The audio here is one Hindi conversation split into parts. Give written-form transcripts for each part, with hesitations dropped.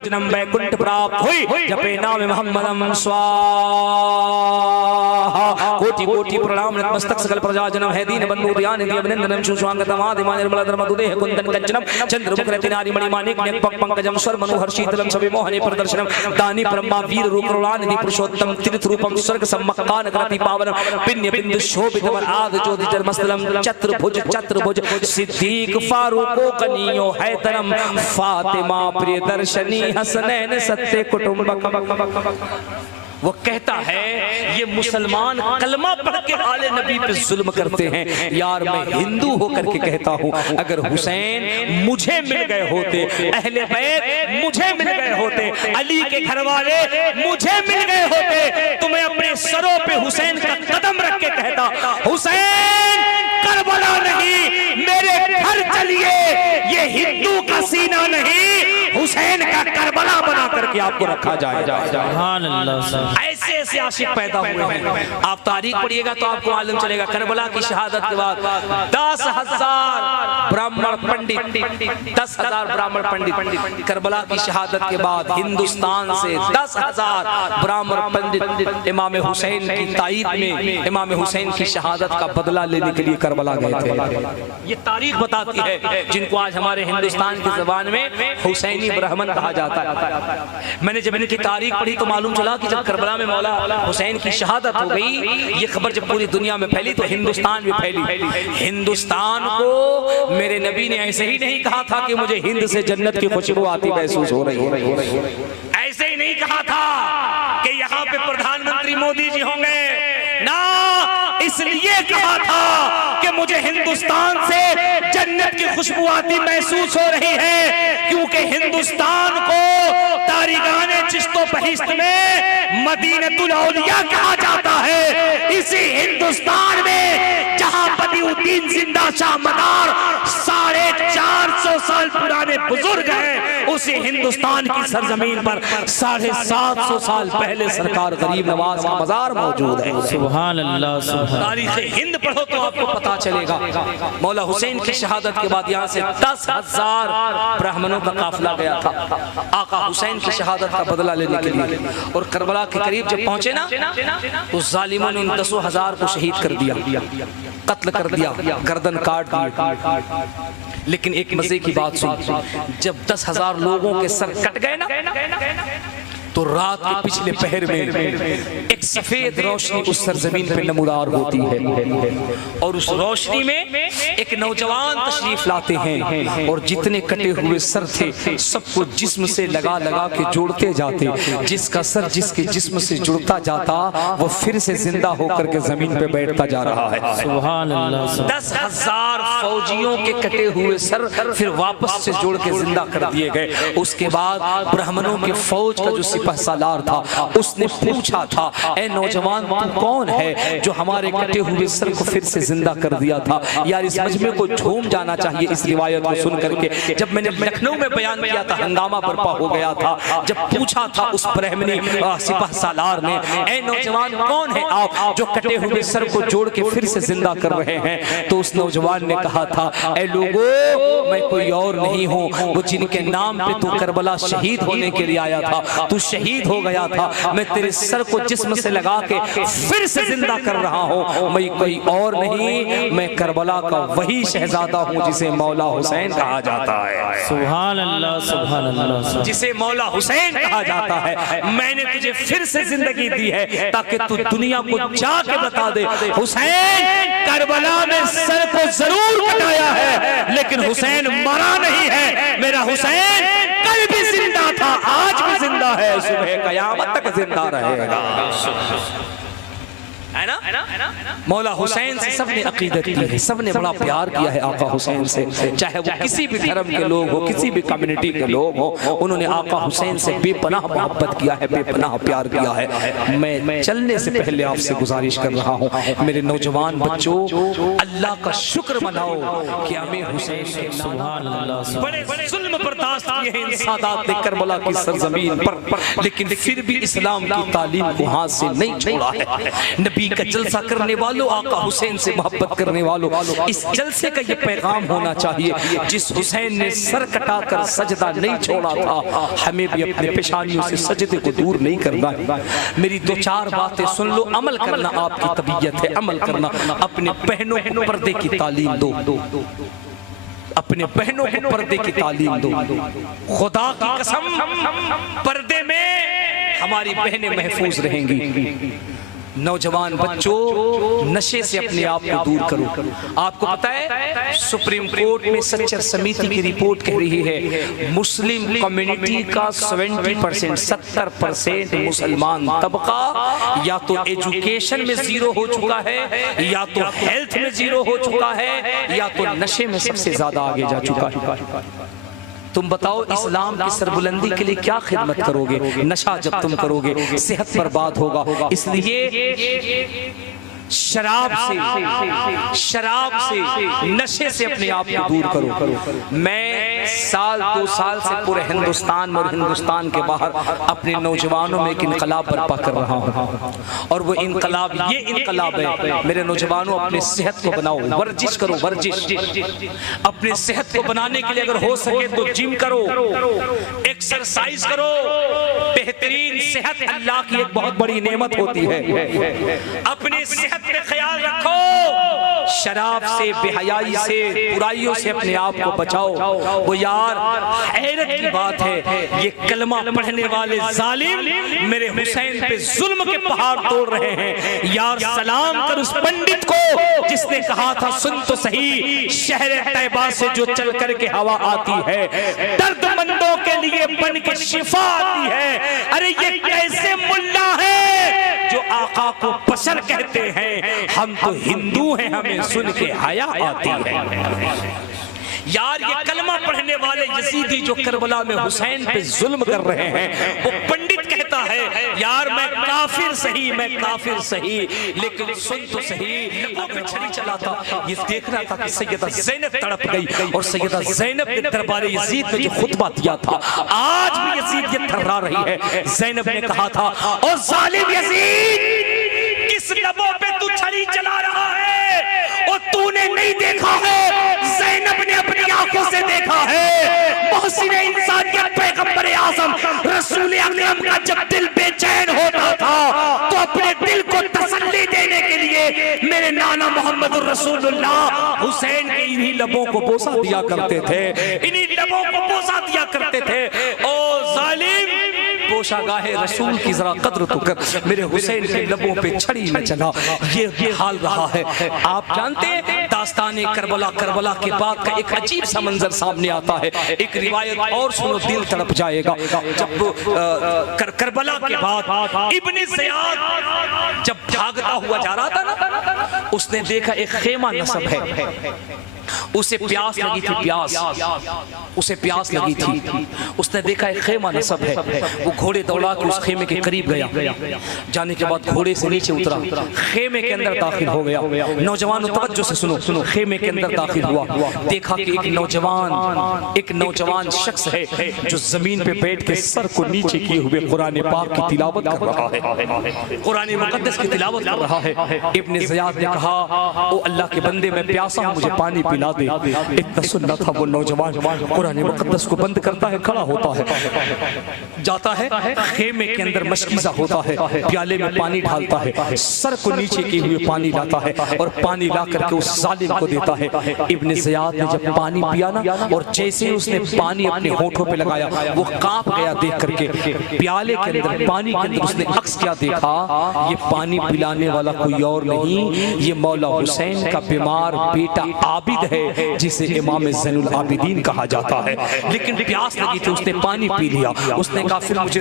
जन्म वैकुंठ प्राप्त हुई जपे नाम मोहम्मदम स्वाहा। कोटि कोटि प्रणाम नतमस्तक सकल प्रजा जन्म है दीन बंधु दयान निधि अभिनंदनम सुस्वागतम आदिमा निर्मल धर्म दुदेह कुंदन कंचनम चंद्रमुख रत्नारि मणि माणिक नेक पंकजम स्वर मनोहर शीतलम सवि मोहने प्रदर्शनम दानी ब्रह्मा वीर रूप करुणानिधि पुरुषोत्तम तीर्थ रूपम स्वर्ग सम्मकान करति पावनम पिण्य बिंदु शोभित आद ज्योति जन्मस्थलम चतुर्भुज सिद्दीक फारूको कनियो हैतरम फातिमा प्रिय दर्शनी हसनैन सत्य कुटुंबक। वो कहता है ये मुसलमान कलमा पढ़ के आले नबी पे जुल्म करते हैं। यार मैं हिंदू होकर के कहता हूँ अगर हुसैन मुझे मिल गए होते, अहले बैत मुझे मिल गए होते, अली के घर वाले मुझे मिल गए होते तो मैं अपने सरों पे हुसैन का कदम रख के कहता हुसैन करबला नहीं मेरे घर चलिए, ये हिंदू का सीना नहीं हुसैन का करबला बना करके आपको रखा जाए। ऐसे ऐसे आशिक पैदा हुए हैं। आप तारीख पढ़िएगा तो आपको मालूम चलेगा। करबला की शहादत के बाद 10,000 ब्राह्मण पंडित 10,000 ब्राह्मण पंडित करबला की शहादत के बाद हिंदुस्तान से 10,000 ब्राह्मण पंडित इमाम हुसैन की ताईद में इमाम हुसैन की शहादत का बदला लेने के लिए करबला गए थे। ये तारीख बताती है, जिनको आज हमारे हिंदुस्तान की जबान में हुसैनी ब्राह्मण कहा जाता है। मैंने जब इनकी तारीख पढ़ी तो मालूम चला कि जब करबला में मौला हुसैन की शहादत हो गई, ये खबर जब पूरी दुनिया में फैली तो हिंदुस्तान में फैली। हिंदुस्तान को मेरे नबी ने ऐसे ही नहीं कहा था कि मुझे हिंद से जन्नत की खुशबू आती महसूस हो रही है। ऐसे ही नहीं कहा था कि यहाँ पे प्रधानमंत्री मोदी जी होंगे ना, इसलिए कहा था कि मुझे हिंदुस्तान से जन्नत की खुशबू आती महसूस हो रही है, क्योंकि हिंदुस्तान को तारिगाने चिश्तो बहिश्त में मदीनतुल औलिया कहा जाता है। इसी हिंदुस्तान में जहां बदिउद्दीन जिंदा शाह मदार 450 साल पुराने बुजुर्ग हैं, उसी हिंदुस्तान की सरजमीन पर 750 साल पहले सरकार गरीब नवाज का मजार मौजूद है। सुभान अल्लाह। तारीख हिंद पढ़ो तो आपको पता चलेगा। मौला हुसैन की शहादत के बाद यहाँ से 10,000 ब्राह्मणों का काफिला गया था आका हुसैन की शहादत का बदला लेने के लिए। और करबला के करीब जब पहुंचे ना तो जालिमों ने 10,000 को शहीद कर दिया, कत्ल कर दिया, गर्दन काट दी। लेकिन एक मजे की बात सुन, जब 10,000 लोगों के सर कट गए ना तो रात के पिछले पहर में एक सफेद रोशनी उस सरजमीन पे नमूदार होती है और उस रोशनी में एक नौजवान तशरीफ लाते हैं और जितने कटे हुए सर थे सबको जिस्म से लगा लगा के जोड़ते जाते। जिसका सर जिसके जिस्म से जुड़ता जाता वो फिर से जिंदा होकर के जमीन पे बैठता जा रहा है। सुभान अल्लाह। 10,000 फौजियों के कटे हुए सर फिर वापस से जोड़ के जिंदा कर दिए गए। उसके बाद ब्राह्मणों के फौज का जो सिपह सालार था उसने पूछा था, ए नौजवान तू कौन है जो हमारे कटे हुए सर को फिर से जिंदा कर दिया था। यार इस मजमे को झूम जाना चाहिए इस रिवायत को सुन करके। जब मैंने लखनऊ में बयान किया था हंगामा बर्पा हो गया था। जब पूछा था उस ब्राह्मणी सिपह सालार ने, ए नौजवान कौन है आप जो कटे हुए सर को जोड़ के फिर से जिंदा कर रहे हैं, तो उस नौजवान ने कहा था, ए लोगों मैं कोई और नहीं हूँ, वो जिनके नाम पे तू करबला शहीद होने के लिए आया था, तू शहीद हो गया था, मैं तेरे सर को जिस्म से लगा के फिर से जिंदा कर रहा हूँ। मैं कोई और नहीं, मैं करबला का वही शहजादा हूँ जिसे मौला हुसैन कहा जाता है। सुभान अल्लाह, सुभान अल्लाह। जिसे मौला हुसैन कहा जाता है। मैंने तुझे फिर से जिंदगी दी है ताकि तू दुनिया को जाके बता दे हुसैन करबला में सर को जरूर कटाया है लेकिन हुसैन मरा नहीं है। मेरा हुसैन कल भी जिंदा था, आज भी जिंदा है, सुबह कयामत तक जिंदा रहेगा। है ना? मौला हुसैन से सबने अकीदत की है, सबने बड़ा प्यार किया है आका हुसैन से। चाहे वो किसी भी धर्म के लोग हो, किसी भी कम्युनिटी के लोग हो, उन्होंने आका हुसैन से बेपनाह मोहब्बत किया है, बेपनाह प्यार किया है। मैं चलने से पहले आपसे गुजारिश कर रहा हूँ, मेरे नौजवान बच्चों अल्लाह का शुक्र मनाओ कि हमें हुसैन के बड़े जुल्म बर्दाश्त किए हैं सादात ने करबला की सरजमीन पर, लेकिन फिर भी इस्लाम की तालीम को हाथ से नहीं छोड़ा है। नबी का जलसा करने वालों, आका हुसैन से मोहब्बत करने वालों, इस जलसे का ये पैगाम होना चाहिए। जिस हुसैन ने सर कटाकर सजदा नहीं छोड़ा था, हमें भी अपने पेशानियों से सजदे को दूर नहीं करना है। मेरी दो चार बातें सुन लो, अमल करना आपकी तबीयत है, अमल करना। अपने बहनों को पर्दे की तालीम दो, अपने बहनों को पर्दे की तालीम दो। खुदा की कसम, पर्दे में हमारी बहनें महफूज रहेंगी। नौजवान बच्चों, नशे से अपने आप को दूर करो। आपको पता है सुप्रीम कोर्ट में सच्चर समिति की रिपोर्ट कह रही है मुस्लिम कम्युनिटी का 70%, 70% मुसलमान तबका या तो एजुकेशन में जीरो हो चुका है, या तो हेल्थ में जीरो हो चुका है, या तो नशे में सबसे ज्यादा आगे जा चुका है। तुम बताओ इस्लाम की सरबुलंदी के लिए क्या खिदमत करोगे? नशा जब तुम करोगे सेहत बर्बाद होगा। इसलिए शराब से नशे से अपने आप को दूर करो। मैं साल 2 साल से पूरे हिंदुस्तान और हिंदुस्तान के बाहर अपने नौजवानों में एक इनकलाब बर्पा कर रहा हूँ, और वो इनकलाब ये इनकलाब है मेरे नौजवानों, अपने सेहत को बनाओ, वर्जिश करो, वर्जिश। अपने सेहत को बनाने के लिए अगर हो सके तो जिम करो, एक्सरसाइज करो। बेहतरीन सेहत अल्लाह की एक बहुत बड़ी नेमत होती है। अपने सेहत में ख्याल रखो, शराब से, बेहयाई से, बुराइयों से अपने आप को बचाओ। वो यार हैरत की बात है, ये कलमा पढ़ने वाले जालिम मेरे हुसैन पे जुल्म के पहाड़ तोड़ रहे हैं। यार सलाम कर उस पंडित को जिसने कहा था सुन तो सही, शहर तैयबा से जो चल कर के हवा आती है, दर्दमंदों के लिए बन के शिफा आती है। अरे ये कैसे मुल्ला है जो आका को बशर कहते हैं? हम तो हिंदू हैं, हमें सुन के हया आती है। यार ये कलमा पढ़ने वाले यजीदी जो करबला में हुसैन पे जुल्म कर रहे हैं, वो पंडित कहता है यार मैं काफिर सही, मैं काफिर सही, लेकिन सुन तो सही, लबों पे छड़ी चलाता। ये देख रहा था कि सैयदा ज़ैनब तड़प गई, और सैयदा ज़ैनब ने दरबार यजीद में जो खुतबा दिया था, आज भी यजीद ये थर्रा रही है। ज़ैनब ने कहा था, ओ जालिम यजीद, किस लबों पे तू छड़ी चला रहा है? और तूने नहीं देखा है, ज़ैनब ने अपनी आंखों से देखा है। मोहसिन इंसानियत पैगंबर आज़म रसूल अकरम का जब दिल बेचैन होता था तो अपने दिल को तसल्ली देने के लिए मेरे नाना मोहम्मद रसूलुल्लाह हुसैन के इन्हीं लबों को बोसा दिया करते थे, इन्हीं लबों को बोसा दिया करते थे। ओ जालिम, पोशागाहे रसूल की जरा कद्र तो कर, मेरे हुसैन के लबों पे छड़ी न चला। ये हाल रहा है। आप जानते हैं दास्ताने करबला के बाद का एक अजीब सा मंजर सामने आता है। एक रिवायत और सुनो, दिल तड़प जाएगा। जब करबला के बाद इब्ने ज़ियाद जब भागता हुआ जा रहा था ना, उसने देखा एक खेमा नस्ब है, उसे प्यास लगी थी, उसे प्यास लगी थी। उसने देखा एक खेमा नस्ब है, वो घोड़े दौड़ा के उस खेमे के करीब गया। जाने के बाद घोड़े से नीचे उतरा, खेमे के अंदर दाखिल हो गया। नौजवान तवज्जो से सुनो, खेमे के अंदर दाखिल हुआ, देखा कि एक नौजवान शख्स है जो जमीन पे बैठ के सर को नीचे किए हुए कुरान पाक की तिलावत कर रहा है, कुरान मुकद्दस की तिलावत कर रहा है। इब्ने ज़ियाद ने कहा, ओ अल्लाह के बंदे, मैं प्यासा हूं, मुझे पानी पिला दे। इतना सुनना था, वो नौजवान कुरान मुकद्दस को बंद करता है, खड़ा होता है, जाता है खेमे के अंदर मशकीज़ा होता है, प्याले में पानी डालता है, सर को नीचे किए हुए पानी लाता है और पानी ला करके उस जालिम को देता है। इब्ने ज़ियाद ने जब पानी पिया ना, और जैसे ही उसने पानी अपने होठों पे लगाया, वो कांप गया देख करके। प्याले के अंदर, पानी के अंदर उसने अक्स क्या देखा, ये पानी पिलाने वाला कोई और नहीं, ये मौला हुसैन का बीमार बेटा आबिद है, जिसे इमाम ज़ैनुल आबिदीन कहा जाता है। लेकिन प्यास लगी थी, उसने पानी पी लिया। उसने कहा फिर मुझे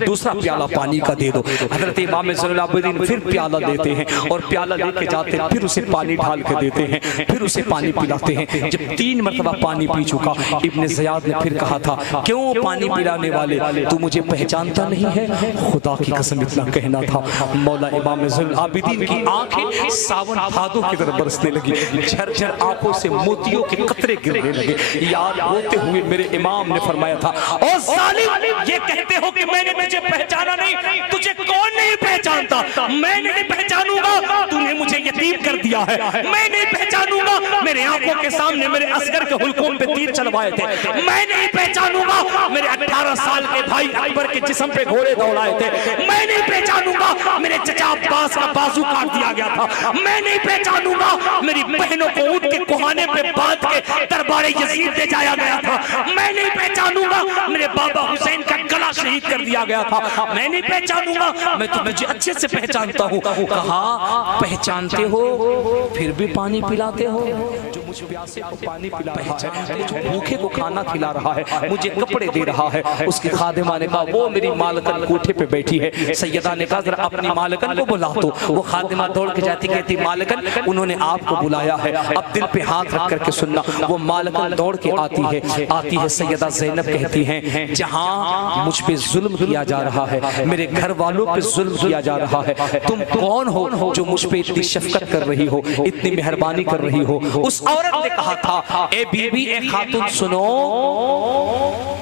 दूसरा प्याला पानी का दे दो। हज़रत इमाम ज़ैनुल आबिदीन फिर प्याला देते हैं, और प्याला लेके जाते हैं, फिर उसे पानी ढाल के देते हैं, फिर उसे पानी पिलाते हैं। जब 3 मरतबा पानी पी चुका, इब्ने ज़ियाद ने फिर कहा था, क्यों पानी पिलाने वाले, तू मुझे पहचानता नहीं है? खुदा की कसम इतना कहना था। मौला इमाम ज़ैनुल आबिदीन की आंखें सावन भादों की तरह बरसने लगी, झरझर आंखों से मोतियों के कतरे गिरने लगे। याद होते हुए मेरे इमाम ने फरमाया था, ओ जालिम, ये कहते हो कि मैंने तुझे पहचाना नहीं, तुझे कौन नहीं पहचानता? मैं नहीं पहचानूंगा यतीम कर दिया है, मैं नहीं पहचानूंगा। मेरे आंखों के सामने मेरे असगर के हुल्कों पे तीर चलवाए थे, मैं नहीं पहचानूंगा। मेरे 18 साल के भाई अकबर के जिस्म पे घोड़े दौड़ाए थे, मैं नहीं पहचानूंगा। मेरे चचा अब्बास का बाजू काट दिया गया था, मैं नहीं पहचानूंगा। मेरी बहनों को ऊंट के कुहाने पे बांध के दरबार यजीद ले जाया गया था, मैं नहीं पहचानूंगा। मेरे बाबा हुसैन का गला शहीद कर दिया गया था, मैं नहीं पहचानूंगा। मैं तो मुझे अच्छे से पहचानता हूँ। कहा पहचानते हो फिर भी पानी पिलाते हो? जो मुझे प्यासे को पानी पिला रहा है, मुझे भूखे को खाना खिला रहा है, मुझे कपड़े दे रहा है। उसकी खादिमा ने कहा वो मेरी मालकन कोठे पे बैठी है। सैयदा ने कहा जरा अपनी मालकन को बुला दो। वो खादिमा दौड़ के जाती कहती मालकन उन्होंने आपको बुलाया है, अब दिल पे हाथ रख करके सुनना। वो मालकन दौड़ के आती है। सैयदा ज़ैनब कहती हैं जहां मुझ पे जुल्म किया जा रहा है, मेरे घर वालों पे जुल्म किया जा रहा है, तुम कौन हो जो मुझ पे इतनी शफकत कर रही हो, इतनी मेहरबानी कर रही हो? उस औरत ने कहा था ए बीबी ए खातून सुनो,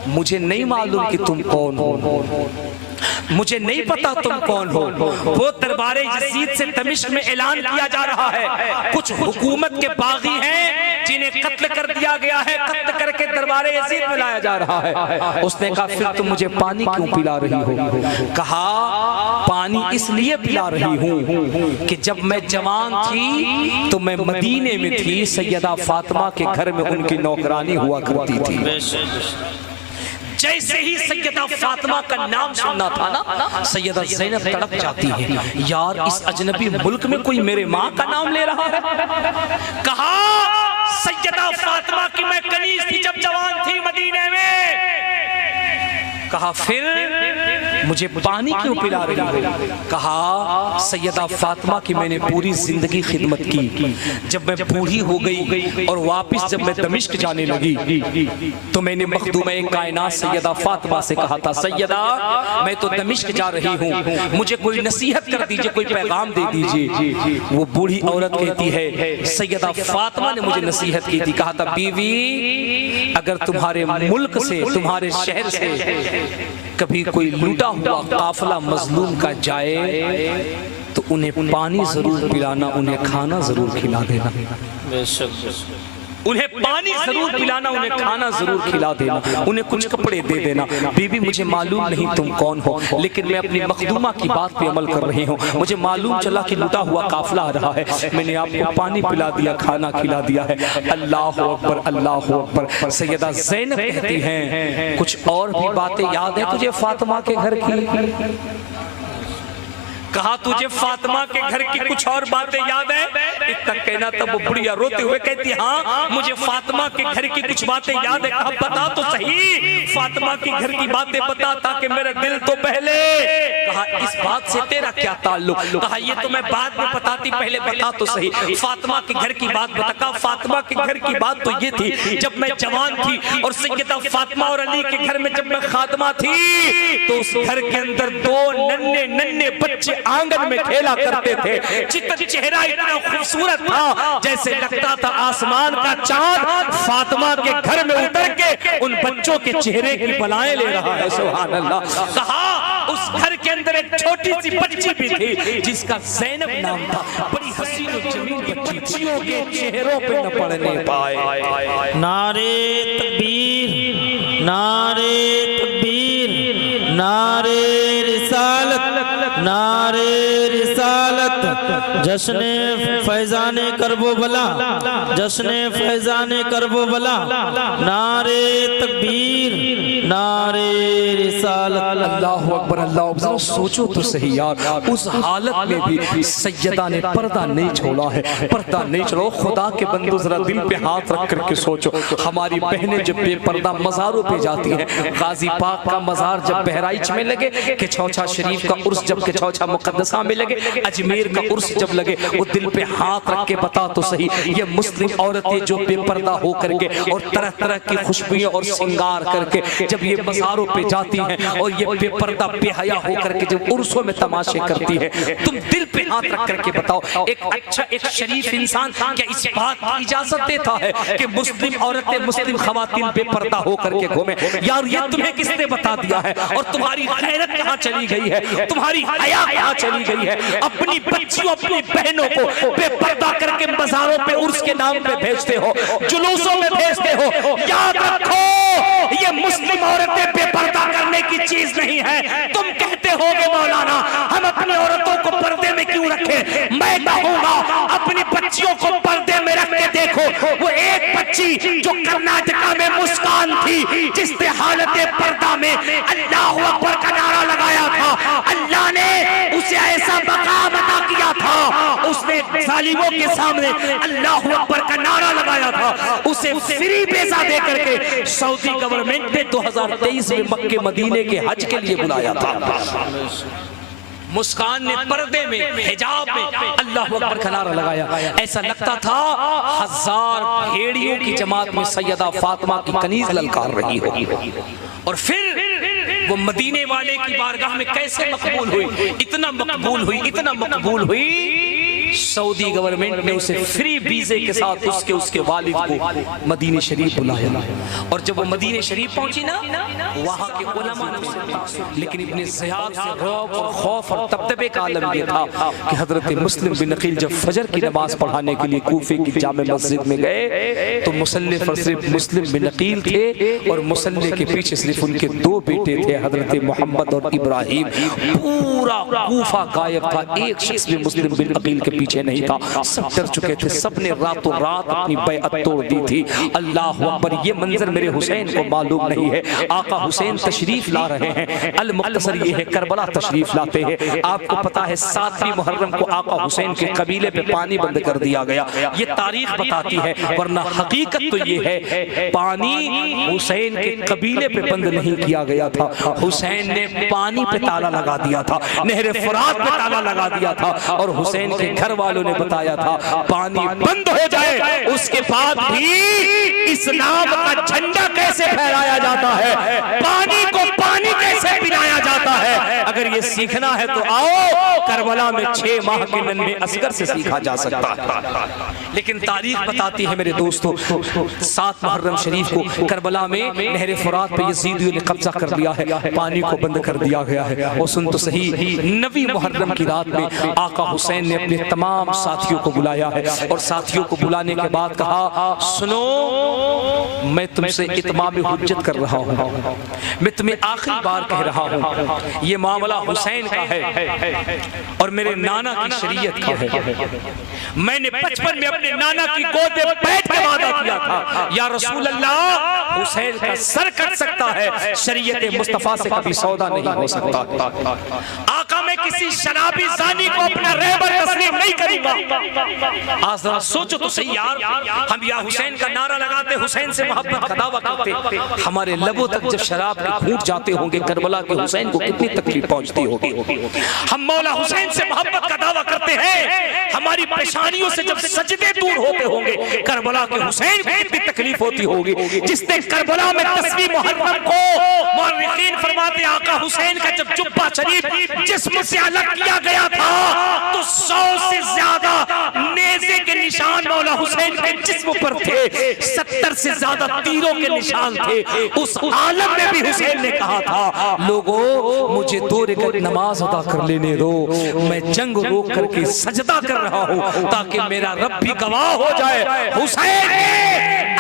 मुझे नहीं मालूम कि तुम कौन हो, मुझे नहीं पता तुम कौन हो। वो दरबारे यजीद से दमिश्क में ऐलान किया जा रहा है कुछ हुकूमत के बागी हैं जिन्हें कत्ल कर दिया गया है, कत्ल करके दरबारे यजीद में लाया जा रहा है। उसने कहा फिर तुम मुझे पानी क्यों पिला रही हो? कहा पानी इसलिए पिला रही हूँ कि जब मैं जवान थी तो मैं मदीने में थी, सैयदा फातिमा के घर में उनकी नौकरानी हुआ करती थी। जैसे ही सैयदा फातिमा का नाम सुनना था ना, सैयदा ज़ैनब तड़प जाती है, यार इस अजनबी मुल्क में कोई मेरे माँ का नाम ले रहा है। कहा सैयदा फातिमा की मैं कनीज थी जब जवान थी मदीने में। कहा फिर मुझे पानी क्यों पिला रही हो? कहा सैयदा फातिमा की मैंने पूरी जिंदगी खिदमत की, जब मैं बूढ़ी हो गई और वापस जब मैं दमिश्क जाने लगी तो मैंने मखदूम कायनात सैयदा फातिमा से कहा था सैयदा मैं तो दमिश्क जा रही हूँ, मुझे कोई नसीहत कर दीजिए, कोई पैगाम दे दीजिए। वो बूढ़ी औरत कहती है सैयदा फातिमा ने मुझे नसीहत की थी, कहा था बीवी अगर तुम्हारे मुल्क से तुम्हारे शहर से कभी कोई लूटा हुआ काफिला मजलूम का जाए तो उन्हें पानी जरूर पिलाना, उन्हें खाना जरूर खिला देना। उन्हें पानी जरूर पिलाना, उन्हें खाना जरूर खिला देना, उन्हें कुछ कपड़े दे देना। बीबी मुझे मालूम नहीं तुम कौन हो, लेकिन मैं अपनी मखदूमा की बात पे अमल कर रही हूँ। मुझे मालूम चला कि लूटा हुआ काफिला आ रहा है, मैंने आपको पानी पिला दिया, खाना खिला दिया है। अल्लाह अकबर, अल्लाह अकबर। सैयदा ज़ैनब कहती हैं कुछ और भी बातें याद है तुझे फातिमा के घर की? कहा तुझे फातिमा के घर की कुछ और बातें याद है? इतना कहना तब वो बुढ़िया रोते हुए कहती हाँ मुझे फातिमा के घर की कुछ बातें याद है। कहा बता तो सही, फातिमा की घर की बातें बता ताकि मेरा दिल तो पहले। कहा इस बात से तेरा क्या ताल्लुक? कहा ये तो मैं बाद में बताती, पहले बता तो सही फातिमा के घर की बात बता। कहा फातिमा के घर की बात तो ये थी जब मैं जवान थी और सैयदा फातिमा और अली के घर में जब मैं खातिमा थी तो उस घर के अंदर दो नन्हे नन्हे बच्चे आंगन में खेला करते थे, जिनका चेहरा इतना खूबसूरत था जैसे लगता था आसमान का चांद फातिमा के घर में उतर के उन बच्चों के चेहरे की बलाएं ले रहा है। सुभान अल्लाह। कहा उस घर के अंदर एक छोटी सी बच्ची भी थी जिसका ज़ैनब नाम था, बड़ी हसीन और जमील बच्ची थी, के चेहरों पे न पड़ने पाए। नारे तकबीर, नारे तकबीर, नारे रिसालत, नारे रिसालत, जश्ने फैजाने करबो बला, जश्ने फैजाने करबो बला, नारे तकबीर, नारे रिसालत। अल्लाहु अकबर, अल्लाहु अकबर। सोचो तो सही यार, उस हालत में भी सैयदा ने पर्दा नहीं छोड़ा है, पर्दा नहीं छोड़ा। खुदा के बंदो जरा दिल पे हाथ रख करके सोचो, हमारी बहनें जब बेपर्दा मज़ारों पे जाती हैं, गाजी पाक का मज़ार जब बहराइच में लगे, कि छौछा शरीफ का उर्स जब के छौछा मुकद्दसा में लगे, अजमेर का उर्स जब लगे, वो दिल पे हाथ रख के बता तो सही ये मुस्लिम औरतें जो बेपर्दा हो करके और तरह तरह की खुशबुएं और श्रृंगार करके जब ये मज़ारों पे जाती हैं और ये बेपर्दा बेहया हो करके जब उर्सों में तमाशे करती है, तुम दिल पे हाथ रख करके बताओ एक अच्छा एक शरीफ इंसान क्या इस बात की इजाजत देता है कि मुस्लिम औरतें मुस्लिम खवातीन बेपर्दा हो करके घूमे? यार ये तुम्हें किसने बता दिया है? और तुम्हारी गैरत कहाँ चली गई है? तुम्हारी हया कहाँ चली गई है? अपनी बच्ची बच्चियों अपनी बहनों को बेपर्दा करके मज़ारों पे उर्स के नाम पे भेजते हो, जुलूसों में भेजते हो, याद रखो ये मुस्लिम औरतें बेपर्दा करने की चीज नहीं है। तुम कहते होगे मौलाना हम अपनी औरतों को पर्दे में क्यों रखें, मैं कहूंगा अपनी बच्चियों को पर्दे में रख के देखो। वो एक बच्ची जो कर्नाटका में मुस्कान थी, जिसने हालत पर्दा में अल्लाह अकबर का नारा लगाया था, अल्लाह ने उसे ऐसा मकाम अता किया था, उसने जालिमों के सामने अल्लाह अकबर का नारा लगाया था, उसे फ्री वीजा दे करके सऊदी गवर्नमेंट ने 2023 में मक्के मदीने के हज के लिए बुलाया था। मुस्कान ने पर्दे में हिजाब में अल्लाह अकबर का नारा लगाया। ऐसा लगता था 1000 भेड़ियों की जमात में सैयदा फातिमा की कनीज ललकार रही हो। और फिर वो मदीने वाले की बारगाह में कैसे मकबूल हुई, इतना मकबूल हुई, इतना मकबूल हुई, सऊदी गवर्नमेंट ने उसे फ्री वीजे के साथ उसके वालिद को मदीने शरीफ बुलाया। और जब वो मदीने शरीफ पहुंची ना, वहां के उलमा ने उसे, लेकिन इब्ने ज़ियाद से रौब और खौफ और तबदबे का आलम ये था कि हजरत मुस्लिम बिन अकील जब फजर की नमाज पढ़ाने के लिए कूफे की जामे मस्जिद में गए तो मुसल्ले पर सिर्फ मुस्लिम बिन अकील थे और मुसल्ले के पीछे सिर्फ उनके 2 बेटे थे, हजरत मोहम्मद और इब्राहिम। पूरा कूफा गायब था, एक शख्स भी मुस्लिम बिन अकील के पीछे नहीं था। सब डर चुके थे, सबने रातों रात अपनी बैअत तोड़ दी थी। अल्लाह अकबर, ये मंजर मेरे हुसैन को मालूम नहीं है। आका हुसैन तशरीफ ला रहे हैं, अल मुख्तसर ये है करबला तशरीफ लाते हैं। आपको पता है 7वीं मुहर्रम को आका हुसैन के कबीले पे पानी बंद कर दिया गया, ये तारीख बताती है, वरना हकीकत तो ये है पानी हुसैन के कबीले पे बंद नहीं किया गया था। हुसैन ने पानी पे ताला लगा दिया था, नहर फुरात पे ताला लगा दिया था, और हुसैन के घर वालों ने बताया था पानी बंद हो जाए उसके बाद भी इस्लाम का झंडा कैसे फहराया जाता है, पानी को पानी कैसे पिलाया जाता है। अगर ये सीखना है तो आओ, करबला में 6 माह के नन्हे असगर से सीखा जा सकता है। लेकिन तारीख बताती है मेरे दोस्तों, 7 मुहर्रम शरीफ को करबला में नहर फुरात पे यजीदियों ने कब्जा कर लिया है, पानी को बंद कर दिया गया है। और सुन तो सही, 9वीं मुहर्रम की रात में आका हुसैन ने अपने तमाम साथियों को बुलाया है, और साथियों को बुलाने के बाद कहा, सुनो मैं तुमसे इत्माम हुज्जत कर रहा हूँ, मैं तुम्हें आखिरी बार कह रहा हूँ, ये मामला हुसैन का है और मेरे नाना की शरीयत का है। मैंने बचपन में अपने नाना की गोद में बैठ के वादा किया था, या रसूल अल्लाह हुसैन का सर कट सकता है, शरीयत मुस्तफा से कभी सौदा नहीं हो सकता। आका मैं किसी शराबी जानी को अपना रहबर तस्लीम नहीं करूंगा। आज जरा सोचो तो सही यार, हम या हुसैन का नारा लगाते, हुसैन से मोहब्बत का दावा करते, हमारे लबों तक जब शराब के घूंट जाते होंगे, करबला के हुसैन को कितनी तकलीफ पहुंचती होगी। हम मौला हुसैन से मोहब्बत का दावा करते हैं, हमारी परेशानियों से जब सजदे दूर होते होंगे, करबला के हुसैन को कितनी तकलीफ होती होगी। जिसने करबला में 10वीं मुहर्रम को मुअर्रिखीन फरमाते आका हुसैन का जब जुब्बा शरीफ जिस्म से अलग किया गया था तो 100 से ज्यादा नेज़े के निशान मौला हुसैन के जिस्म पर थे, 70 से ज्यादा तीरों के निशान थे। उस आलम में भी हुसैन ने कहा था, लोगों मुझे 2 रकात नमाज अदा कर लेने दो, मैं जंग रोक करके सजदा कर रहा हूँ ताकि मेरा रब भी गवाह हो जाए। हुसैन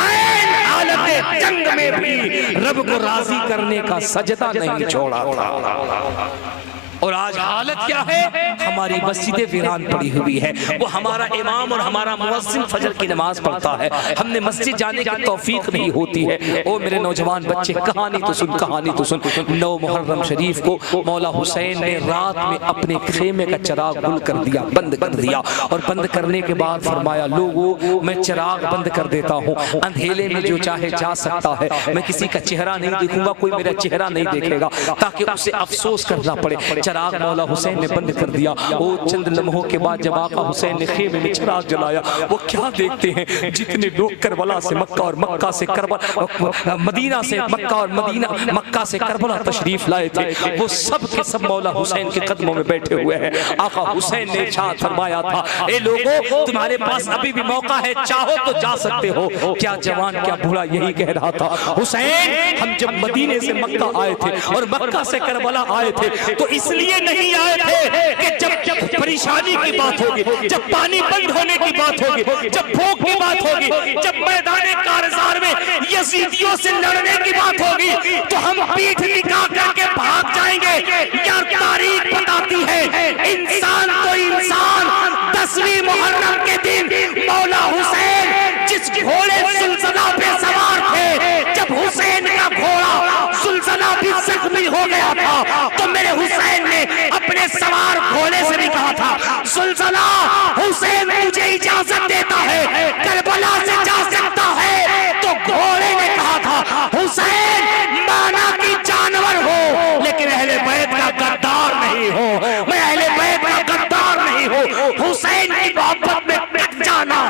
हालत जंग में भी रब को राजी करने का सजदा नहीं छोड़ा था। और आज हालत क्या है, हमारी मस्जिदें वीरान पड़ी हुई है। वो हमारा इमाम और हमारा मुअज्जिन फजर की नमाज पढ़ता है, हमने मस्जिद जाने की तौफीक नहीं होती है। ओ मेरे नौजवान बच्चे, कहानी तो सुन, कहानी तो सुन। 9 मुहर्रम शरीफ को मौला हुसैन ने रात में अपने खेमे का चिराग गुल कर दिया, बंद कर दिया, और बंद करने के बाद फरमाया, लोगों मैं चिराग बंद कर देता हूँ, अंधेरे में जो चाहे जा सकता है, मैं किसी का चेहरा नहीं देखूंगा, कोई मेरा चेहरा नहीं देखेगा, ताकि उसे अफसोस करना पड़े। चिराग मौला हुसैन ने बंद कर दिया। वो चंद लम्हों के बाद जब आका हुसैन ने खेमे में चिराग जलाया, वो क्या देखते हैं, जितने लोग करबला से मक्का और मक्का से करबला, मदीना से मक्का और मदीना, मक्का से करबला तशरीफ लाए थे, वो सब के सब मौला हुसैन के कदमों में बैठे हुए हैं। आका हुसैन ने इरशाद फरमाया था, ए लोगों तुम्हारे पास अभी भी मौका है, चाहो तो जा सकते हो। क्या जवान क्या बूढ़ा यही कह रहा था, हुसैन हम जब मदीने से मक्का आए थे और मक्का से करबला आए थे तो इसलिए इसलिए नहीं आए थे कि जब परेशानी की बात होगी, जब पानी बंद होने की बात होगी, जब भूख की बात होगी, जब मैदान कारज़ार में यजीदियों से लड़ने की बात होगी तो हम पीठ दिखा करके भाग जाएंगे। यार तारीख बताती है इंसान तो इंसान 10वीं मुहर्रम के दिन मौला हुसैन जिस घोड़े सुल्ज़ला पे सवार थे, जब हुसैन का घोड़ा सुल्ज़ला भी जख्मी हो गया था तो मेरे हुसैन ने अपने सवार घोड़े से भी कहा था, सुल्ज़ला हुसैन मुझे इजाजत देता है, करबला से जा सकता है। तो घोड़े ने कहा था, हुसैन माना कि जानवर हो लेकिन अहले बैत का गद्दार नहीं हो, मैं अहले बैत का गद्दार नहीं हो। हुसैन की मोहब्बत में कट जाना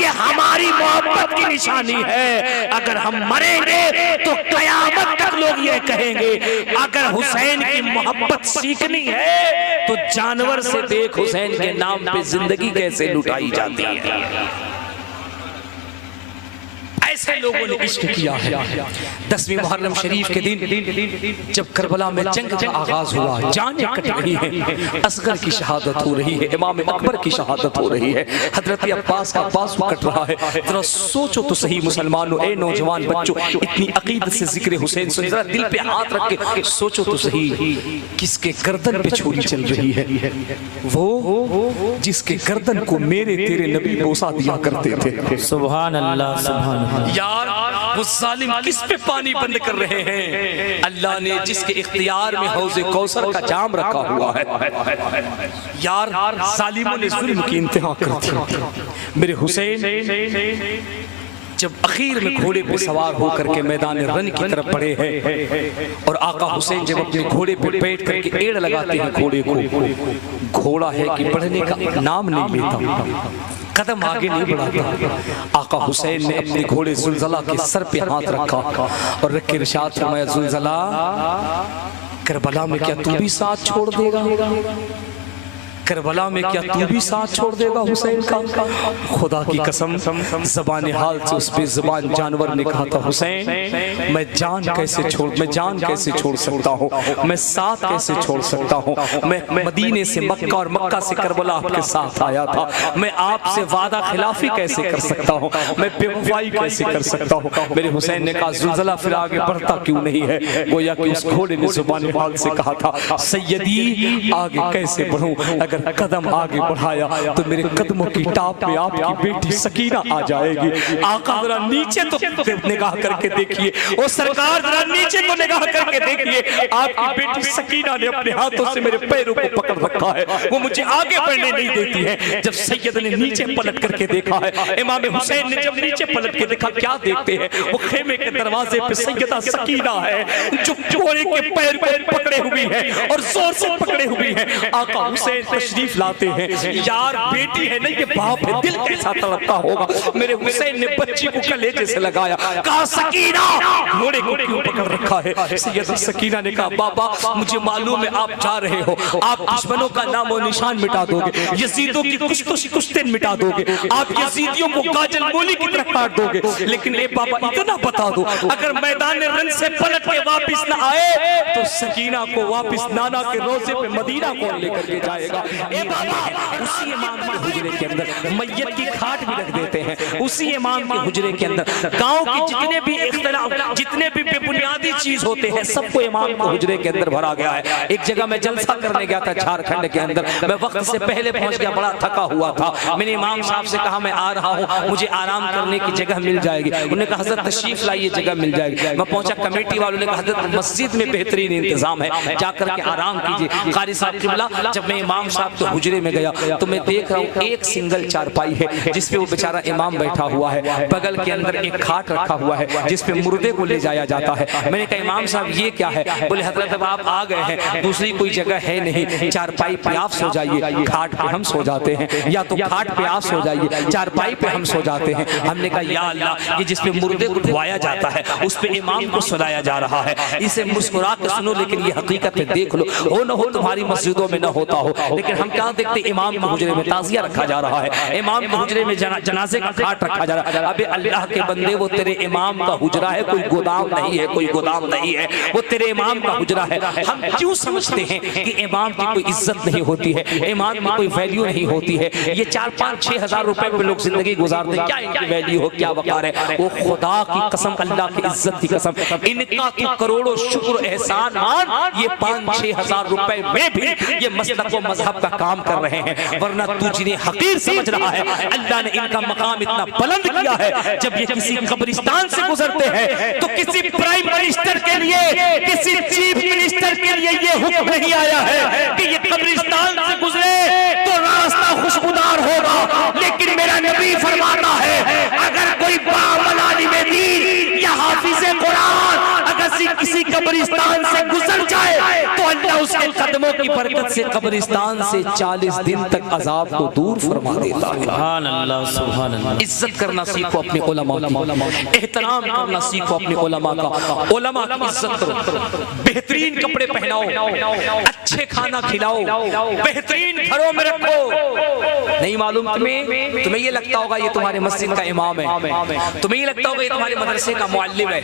ये हमारी मोहब्बत की निशानी है। अगर हम मरेंगे तो कयामत तक लोग ये कहेंगे, अगर हुसैन की मोहब्बत सीखनी है तो जानवर से देख हुसैन के नाम पे जिंदगी कैसे लुटाई जाती है। ऐसे लोगों ने इश्क किया है। 10वीं मुहर्रम शरीफ के दिन जब करबला में जंग का आगाज हुआ, जानें कट रही हैं, असगर की शहादत हो रही है, इमाम अकबर की शहादत हो रही है, हजरत अब्बास का बाजू कट रहा है। जरा सोचो तो सही मुसलमानों, ए नौजवान बच्चों, इतनी अकीदत से जिक्र हुसैन सुन, जरा दिल पे हाथ रख के सोचो तो सही, किसके गर्दन पे छुरी चल रही है? वो जिसके गर्दन को मेरे तेरे नबी बोसा दिया करते थे। सुभान अल्लाह, सुभान अल्लाह। यार वो जालिम किस पे पानी बंद कर रहे हैं? अल्लाह ने जिसके इख्तियार में हौज़े कौसर का जाम रखा हुआ है। यार जालिमों ने जुल्म की इंतहा कर दी। मेरे हुसैन जब आखिर में घोड़े पे सवार होकर के मैदान रन की तरफ बढ़े हैं और आका हुसैन जब अपने घोड़े पे बैठ करके एड़ लगाते हैं घोड़े को, घोड़ा है कि बढ़ने का नाम नहीं लेता, कदम आगे नहीं बढ़ाता। आका हुसैन ने अपने घोड़े जुल्ज़ला के सर पे हाथ रखा और रख के इरशाद फरमाया, जुल्ज़ला करबला में क्या तू भी साथ छोड़ देगा? करबला में क्या तू भी साथ छोड़ देगा हुसैन का? खुदा की कसम, ज़बान हाल से उस बेज़ुबान जानवर ने कहा था, हुसैन मैं जान कैसे छोड़ सकता हूँ, मैं साथ कैसे छोड़ सकता हूँ? मैं मदीने से मक्का और मक्का से करबला आपके साथ आया था, मैं आपसे वादा खिलाफी कैसे कर सकता हूँ, मैं बेवफाई कैसे कर सकता हूँ? मेरे हुसैन ने कहा, जुल्ज़ला फिर आगे बढ़ता क्यों नहीं है? गोया कि उस घोड़े ने ज़ुबान हाल से कहा था, सैयदी आगे कैसे बढ़ूं? अगर कदम आगे बढ़ाया तो मेरे कदमों की टाप पे आपकी बेटी सकीना आ जाएगी। आका जरा नीचे तो निगाह करके देखिए, ओ सरकार जरा नीचे तो निगाह करके देखिए, आपकी बेटी सकीना ने अपने हाथों से मेरे पैरों को पकड़ रखा है, वो मुझे आगे बढ़ने नहीं देती है। जब सैयद ने नीचे पलट करके देखा है, इमाम हुसैन ने जब नीचे पलट के देखा, क्या देखते हैं? वो खेमे के दरवाजे पे सैयदा सकीना है जो घोड़े के पैर को पकड़े हुई है और जोर से पकड़े हुई है। आका हुसैन तशरीफ लाते हैं। यार बेटी है ना, ये बाप है, दिल कैसा तड़पता होगा। मेरे हुसैन ने बच्ची को कलेजे से लगाया, कहा सकीना घोड़े को क्यों पकड़ रखा है? सैयदा सकीना ने कहा, बाबा मुझे मालूम है आप जा रहे हो, आप दुश्मनों का नाम और निशान मिटा दोगे, यजीदों की कुछ दिन मिटा दोगे, आप यजीदियों को गाजल मूली की तरह काट दोगे, लेकिन ए बाबा इतना बता दो, अगर मैदान रन से पलट के वापिस न आए तो सकीना को वापिस नाना के रोजे पे मदीना को लेकर के जाएगा। ए बाबा उसी इमाम के हुजरे के अंदर मैयत की खाट भी रख देते हैं, उसी इमाम के हुजरे के अंदर गांव की जितने भी इख्तिलाफ, जितने भी बेबुनियादी चीज होते हैं, सबको इमाम के हुजरे के अंदर भरा गया है। एक जगह मैं जलसा करने गया था झारखंड के अंदर, मैं वक्त से पहले पहुंच गया, बड़ा थका हुआ था। मैंने इमाम साहब से कहा मैं आ रहा हूँ, मुझे आराम करने की जगह मिल जाएगी। उन्होंने कहा हजरत तशरीफ लाइए, जगह मिल जाएगी। मैं पहुंचा, कमेटी वालों ने कहा हजरत मस्जिद में बेहतरीन इंतजाम है, जाकर के आराम कीजिए। कारी साहब किबला, जब मैं इमाम साहब के हुजरे में गया तो मैं देख रहा हूँ एक सिंगल चारपाई है जिसपे वो बेचारा इमाम बैठा हुआ है, बगल के अंदर एक खाट रखा हुआ है जिसपे मुर्दे को ले जाया जाता है। मैंने कहा इमाम साहब ये क्या है? बोले हजरत अब आप आ गए हैं, दूसरी कोई जगह है नहीं, चारपाई पे आप सो जाइए, खाट पे हम सो जाते हैं, या तो खाट पे आप सो जाइए, चारपाई पे हम सो जाते हैं। हमने कहा या अल्लाह, ये जिसपे मुर्दे को धुआया जाता है उस पे इमाम को सुलाया जा रहा है, इसे मुस्कुरा के सुनो, लेकिन ये हकीकत है, देख लो, हो न हो तुम्हारी मस्जिदों में न होता हो, लेकिन हम क्या देखते, इमाम के हुजरे में ताजिया रखा जा रहा है, इमाम के हुजरे में जनाजे का खाट रखा जा रहा है। अबे अल्लाह के बंदे, वो तेरे इमाम का हुजरा है, कोई गोदाम नहीं है, कोई गोदाम गुलामदही है, वो तेरे इमाम का हुजरा है। हम क्यों समझते हैं कि इमाम की कोई इज्जत नहीं होती है, इमाम की कोई वैल्यू नहीं होती है? ये 4-5-6 हजार रुपए पे लोग जिंदगी गुजारते हैं, क्या इनकी वैल्यू हो, क्या वकार है? वो खुदा की कसम, अल्लाह की इज्जत की कसम, इनका तो करोड़ों शुक्र एहसान मान, ये 5-6 हजार रुपए में भी ये मसलक व मजहब का काम कर रहे हैं, वरना तू जिन्हें हकीर समझ रहा है, अल्लाह ने इनका मकाम इतना बुलंद किया है। जब ये किसी कब्रिस्तान से गुजरते हैं तो किसी प्राइम मिनिस्टर के लिए, किसी चीफ मिनिस्टर के लिए ये हुक्म नहीं आया है कि ये कब्रिस्तान से गुजरे तो रास्ता खुशबूदार होगा, लेकिन मेरा नबी फरमाता है अगर कोई बामल आलिम दीन या हाफिज़े कुरान अगर किसी कब्रिस्तान से गुजर जाए तो अल्लाह उसके कदमों की बरकत से कब्रिस्तान से 40 दिन तक अजाब को दूर फरमा देता है। सुभान अल्लाह, सुभान अल्लाह। इज्जत करना सीखो अपने उलमा की, एहतराम करना सीखो अपने उलमा का, उलमा की इज्जत करो, बेहतरीन कपड़े पहनाओ, अच्छे खाना खिलाओ, बेहतरीन घरों में रखो। नहीं मालूम तुम्हें ये लगता होगा ये तुम्हारे मस्जिद का इमाम है, तुम्हें ये लगता होगा ये तुम्हारे मदरसे का मुअल्लिम है,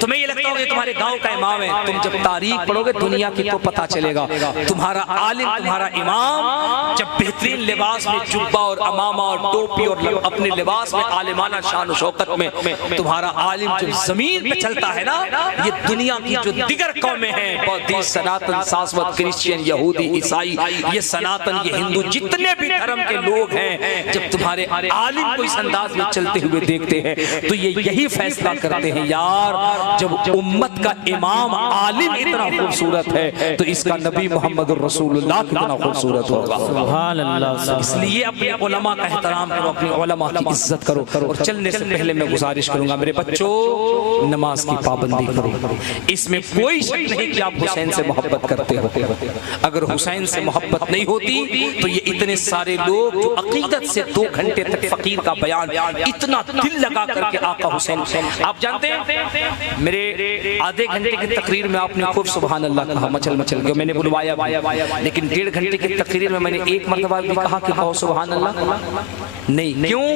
तुम्हें ये लगता होगा ये तुम्हारे गांव का इमाम है। तुम जब तारीख पढ़ोगे दुनिया की तो पता चलेगा तुम्हारा आलिम, तुम्हारा इमाम जब बेहतरीन लिबास में जुब्बा और अमामा और टोपी और अपने लिबास में आलिमाना शान शौकत में तुम्हारा आलिम जब जमीन पे चलता है ना, ये दुनिया की जो दिगर कौमें हैं, बौद्ध, सनातन, सारस्वत, क्रिश्चियन, यहूदी, ईसाई, ये सनातन, ये हिंदू, जितने भी धर्म के लोग हैं, जब तुम्हारे आलिम को इस अंदाज में चलते हुए देखते हैं तो ये यही फैसला करते हैं यार जब उम्मत का इमाम आलिम इतना खूबसूरत है तो इसका नबी मोहम्मद रसूलुल्लाह कितना खूबसूरत होगा। सुभान अल्लाह। इसलिए अपने उलमा का एहतराम करो, अपने उलमा की इज्जत करो। और चलने से पहले मैं गुजारिश करूंगा मेरे बच्चों, नमाज की पाबंदी करो। इसमें कोई शक नहीं कि आप हुसैन से मोहब्बत करते हो। अगर हुसैन से मोहब्बत नहीं होती तो ये इतने सारे लोग जो अकीदत से 2 घंटे तक फकीर का बयान इतना दिल लगा करके आका हुसैन, आप जानते हैं मेरे आधे घंटे की तकरीर में आपने खूब सुभान अल्लाह कहा, मचल मचल गया, मैंने बुलवाया, लेकिन 1.5 घंटे की तकरीर में मैंने एक मरतबा भी कहा कि कहो सुभान अल्लाह नहीं। क्यों?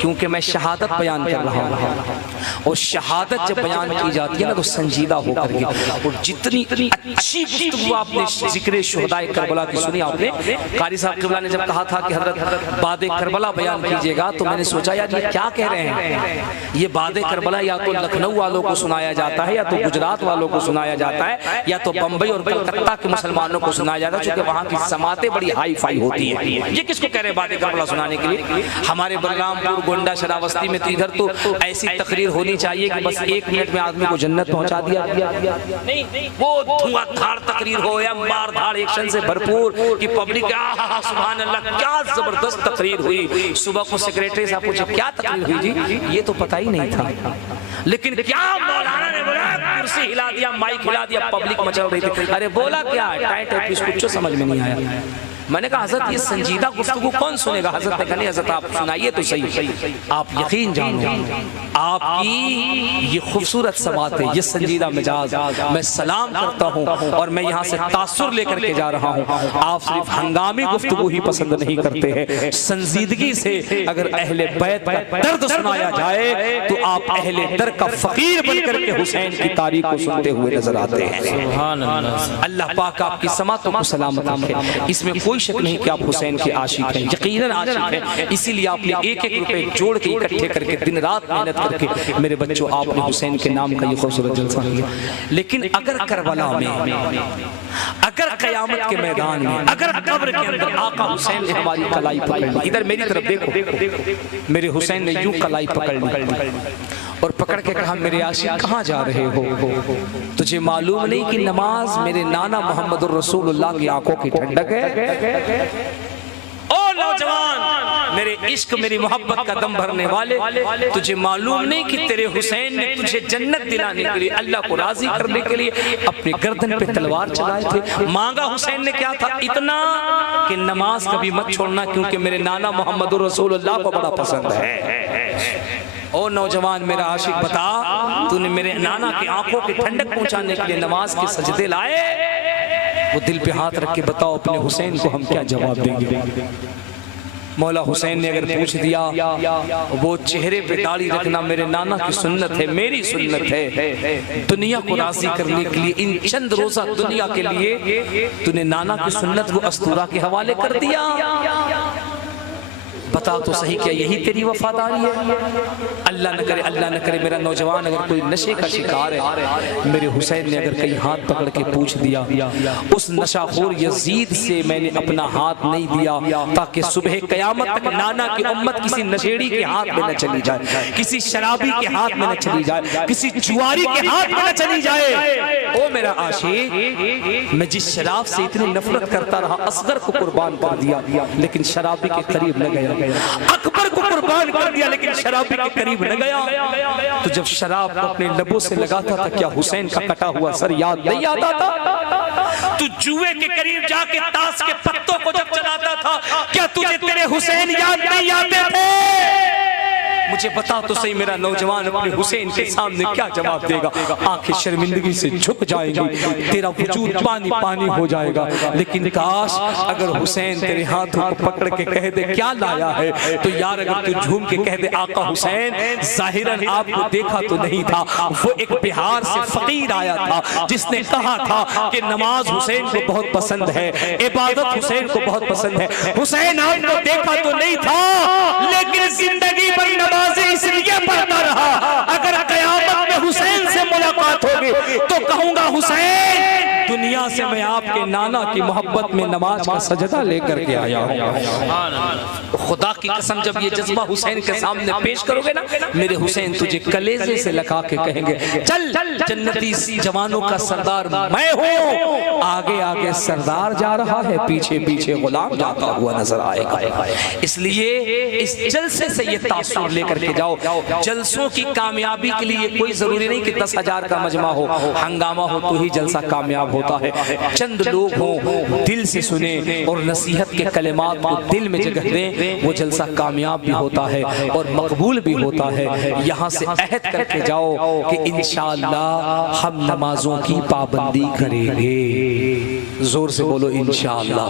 क्योंकि मैं शहादत बयान कर रहा हूँ और शहादत जब बयान की जाती है ना तो संजीदा होकर के, और जितनी अच्छी गुफ्तगू आपने जिक्र शुहदाए करबला की सुनी आपने, कारी साहब किबला ने जब कहा था कि हजरत बादे करबला बयान कीजिएगा तो मैंने सोचा यार ये क्या कह रहे हैं, ये बादे करबला या तो लखनऊ वालों को सुनाया जाता है या तो गुजरात वालों को सुनाया जाता है या तो बंबई और कलकत्ता के मुसलमानों को सुनाया जाता है, क्योंकि वहाँ की समातें बड़ी हाई फाई होती है। ये किसको कह रहे हैं बादे करबला सुनाने के लिए? हमारे बलरामपुर, गोंडा, शरावस्ती में तो इधर तो ऐसी तकरीर होनी चाहिए कि बस 1 मिनट में आदमी को जन्नत पहुंचा दिया। नहीं, वो धुआंधार तकरीर हो या मारधाड़ एक्शन से भरपूर कि पब्लिक सुभान अल्लाह क्या जबरदस्त तकरीर हुई। सुबह को सेक्रेटरी साहब पूछे क्या तकरीर हुई जी, ये तो पता ही नहीं था, लेकिन क्या मौलाना ने बोला, कुर्सी हिला दिया, माइक हिला दिया, पब्लिक मचा रही थी। अरे बोला क्या, टाइट है, कुछ समझ में नहीं आया। मैंने कहा हजरत ये संजीदा गुफ्तगू कौन सुनेगा? हजरत ने कहा नहीं हजरत आप सुनाइए तो सही, आप यकीन जानो आपकी ये खूबसूरत समात है, ये संजीदा मिजाज, मैं सलाम करता हूँ और मैं यहाँ से तासुर लेकर के जा रहा हूँ। आप सिर्फ हंगामी गुफ्तगू ही पसंद नहीं करते हैं, संजीदगी से अगर अहले बैत का दर्द सुनाया जाए तो आप अहले दर का फकीर बनकर के हुसैन की तारीख को सुनते हुए नजर आते हैं। अल्लाह पाक आपकी समातों को सलामत रखे, इसमें कोई शक नहीं कि आप हुसैन के आशिक हैं, यकीनन आशिक हैं। इसीलिए आपने 1-1 रुपए जोड़ के इकट्ठे करके दिन रात मेहनत करके मेरे बच्चों आपने हुसैन के नाम का ये खूबसूरत जलसा किया। लेकिन अगर करबला में, अगर कयामत के मैदान में, अगर कब्र के अंदर आका हुसैन ने हमारी कलाई पकड़ ली, इधर मेरी तरफ देखो, मेरे हुसैन ने यूं कलाई पकड़ ली और पकड़ के कहा मेरे आशिक कहाँ जा रहे हो? तुझे मालूम नहीं कि नमाज मेरे नाना मोहम्मद रसूलुल्लाह की आंखों की ठंडक है? ओ नौजवान, मेरे इश्क मेरी मोहब्बत का दम भरने वाले, तुझे मालूम नहीं कि तेरे हुसैन ने तुझे जन्नत दिलाने के लिए, अल्लाह को राजी करने के लिए अपने गर्दन पे तलवार चलाए थे। मांगा हुसैन ने क्या था? इतना कि नमाज कभी मत छोड़ना क्योंकि मेरे नाना मोहम्मद रसूलुल्लाह को बड़ा पसंद है। ओ नौजवान मेरा आशिक बता, तूने मेरे नाना की आंखों की ठंडक पहुंचाने के लिए नमाज के सजदे लाए? वो दिल पे हाथ रख के बताओ अपने हुसैन को हम क्या जवाब देंगे? मौला हुसैन ने अगर पूछ दिया, वो चेहरे पे दाढ़ी रखना मेरे नाना की सुन्नत है, मेरी सुन्नत है। दुनिया को राजी करने के लिए इन चंद रोजा दुनिया के लिए तूने नाना की सुन्नत को अस्तूरा के हवाले कर दिया। बता तो सही, क्या यही तेरी वफादारी है? अल्लाह न करे मेरा नौजवान अगर कोई नशे का शिकार है, मेरे हुसैन ने अगर कहीं हाथ पकड़ के पूछ दिया, उस नशाखोर यजीद से मैंने अपना हाथ नहीं दिया ताकि सुबह कयामत तक नाना की उम्मत किसी नशेड़ी के हाथ में न चली जाए, किसी शराबी के हाथ में न चली जाए, किसी जुआरी के हाथ में न चली जाए। ओ मेरा आशिक, मैं जिस शराब से इतनी नफरत करता रहा, असगर को कुर्बान कर दिया लेकिन शराबी के करीब न गया, अकबर को कुर्बान कर दिया लेकिन शराबी के करीब न गया। तो जब शराब को अपने लबों से लगाता था, क्या हुसैन का कटा हुआ सर याद नहीं आता था? तू जुए के करीब जाके ताश के पत्तों को जब चलाता था, क्या तुझे तेरे हुसैन याद नहीं आते थे? मुझे बता तो सही, मेरा नौजवान अपने हुसैन के सामने क्या जवाब देगा? आंखें शर्मिंदगी से झुक जाएंगी, तेरा वजूद पानी पानी हो जाएगा। लेकिन काश अगर हुसैन तेरे हाथों को पकड़ के कह दे क्या लाया है, तो यार अगर तू झूम के कह दे आका हुसैन जाहिरन आपको देखा तो नहीं था, वो एक बिहार से फकीर आया था जिसने कहा था कि नमाज हुसैन को बहुत पसंद है, इबादत हुसैन को बहुत पसंद है। हुसैन आपको देखा तो नहीं था लेकिन जिंदगी भर नमाज़ें इसलिए पढ़ता रहा। अगर कयामत में हुसैन से मुलाकात होगी तो कहूंगा हुसैन, दुनिया से मैं आपके नाना की मोहब्बत में नमाज का सजदा लेकर के आया हूं। खुदा की कसम, जब ये जज्बा हुसैन के सामने पेश करोगे ना, मेरे हुसैन तुझे कलेजे से लगा के कहेंगे चल जन्नती जवानों का सरदार मैं हूं। आगे आगे सरदार जा रहा है, पीछे पीछे गुलाम जाता हुआ नजर आएगा। इसलिए इस जलसे से ये तासुर लेकर के जाओ। जलसों की कामयाबी के लिए कोई जरूरी नहीं कि 10,000 का मजमा हो, हंगामा हो तो ही जलसा कामयाब होता है। चंद लोग हों दिल से सुने और नसीहत के कलिमात को दिल में जगह दें, वो जलसा कामयाब भी होता है और मकबूल भी होता है। यहाँ से अहद करके जाओ कि इंशाअल्लाह हम नमाजों की पाबंदी करेंगे। जोर से बोलो इंशाअल्लाह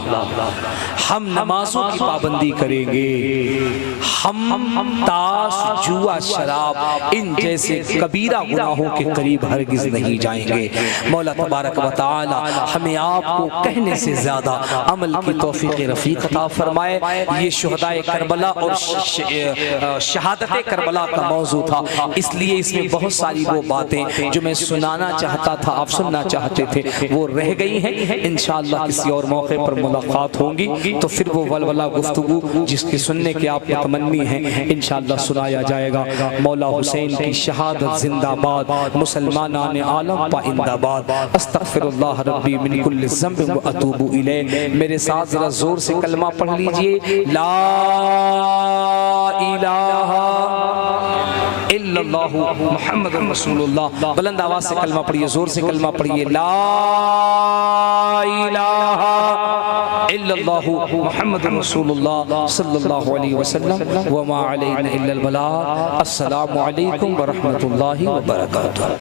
हम नमाजों की पाबंदी करेंगे। हम ताश जुआ शराब इन जैसे कबीरा गुनाहों के करीब हरगिज नहीं जाएंगे। मौला तबारक व तआला हमें आपको कहने से ज्यादा अमल की तौफीक रफीक अता फरमाए। ये शुहदाए करबला और शहादत करबला का मौजू था, इसलिए इसमें बहुत सारी वो बातें जो मैं सुनाना चाहता था, आप सुनना चाहते थे, वो रह गई हैं। इंशाअल्लाह किसी और मौके पर मुलाकात होगी तो फिर वो वलवला गुफ्तगू जिसके सुनने के आपको तमन्नी है इंशाअल्लाह सुनाया जाएगा। मौला हुसैन की शहादत जिंदाबाद, मुसलमानान आलम पाइंदाबाद। अस्तगफिरुल्लाह रब्बी मिन कुल्लि ज़ंब व अतूबु इलैह। मेरे साथ जरा जोर से कलमा पढ़ लीजिए, ला इलाहा इल्लल्लाहु मुहम्मदुर रसूलुल्लाह। बुलंद आवाज से कलमा पढ़िए, जोर से कलमा पढ़िए, ला इलाहा इल्लल्लाहु मुहम्मदुर रसूलुल्लाह सल्लल्लाहु अलैहि वसल्लम व मा अलैना इल्लल बलाग। अस्सलामु अलैकुम व रहमतुल्लाहि व बरकातुहू।